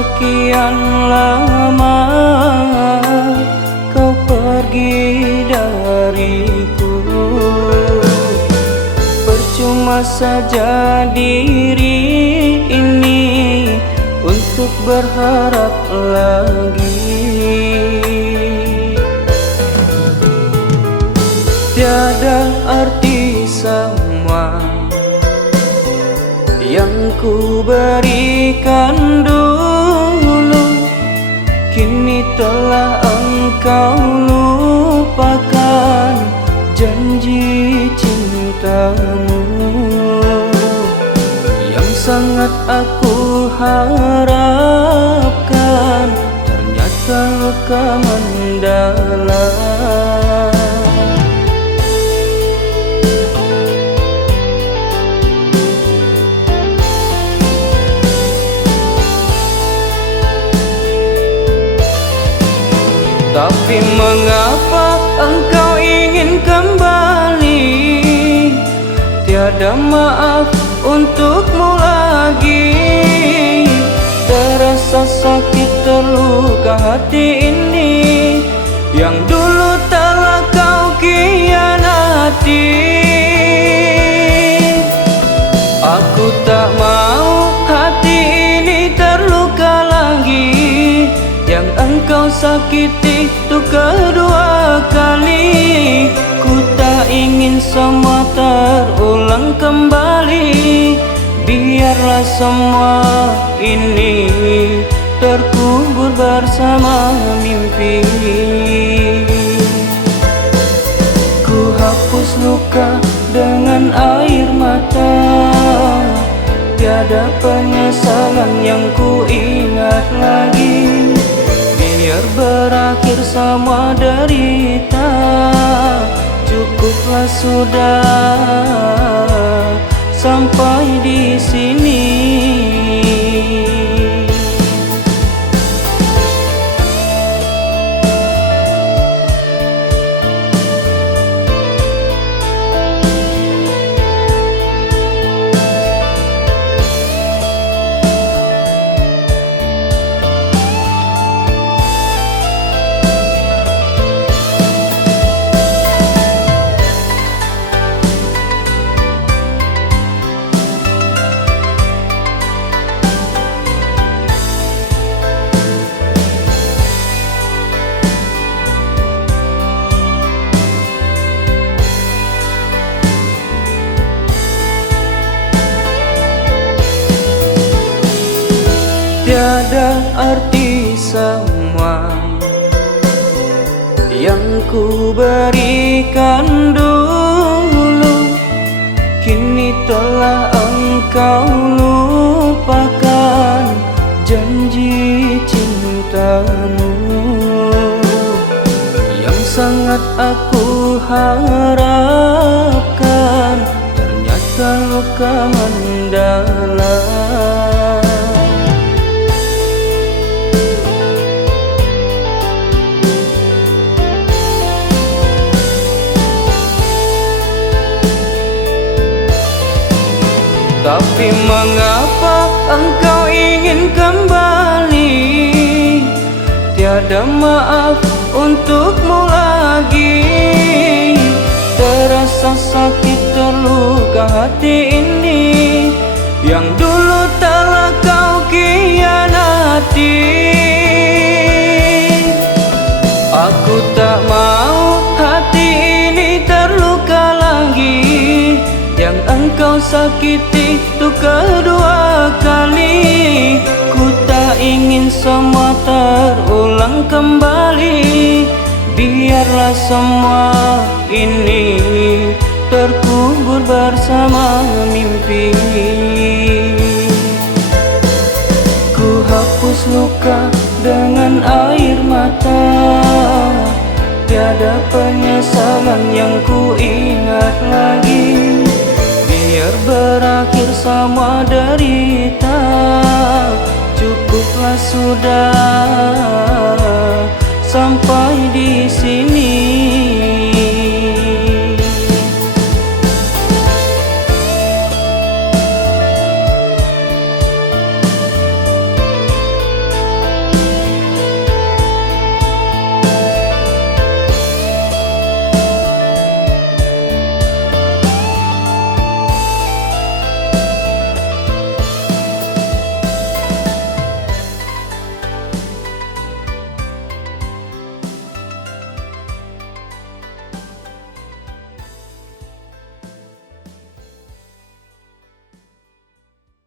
sekian lama kau pergi dariku. Percuma saja diri ini untuk berharap lagi. Tiada arti semua yang ku berikan dulu, kini telah engkau lupakan janji cintamu yang sangat aku harapkan. Ternyata luka mendalam. Tapi mengapa engkau ingin kembali? Tiada maaf untukmu lagi. Terasa sakit terluka hati ini yang dulu telah kau khianati. Aku tak mau hati ini terluka lagi. Yang engkau sakiti itu kedua kali. Ku tak ingin semua terulang kembali. Biarlah semua ini terkubur bersama mimpi. Ku hapus luka dengan air mata. Tiada penyesalan yang ku ingat lagi. Biar berakhir semua derita. Cukuplah sudah sampai di sini. Tiada arti semua yang ku berikan dulu, kini telah engkau lupakan janji cintamu yang sangat aku harapkan. Ternyata luka mendalam. Tapi mengapa engkau ingin kembali? Tiada maaf untukmu lagi. Terasa sakit terluka hati ini yang dulu telah kau khianati. Aku tak mau hati ini terluka lagi. Yang engkau sakiti itu kedua kali. Ku tak ingin semua terulang kembali. Biarlah semua ini terkubur bersama mimpi. Ku hapus luka dengan air mata. Tiada penyesalan yang ku ingat lagi. Biar berakhir semua derita. Cukuplah sudah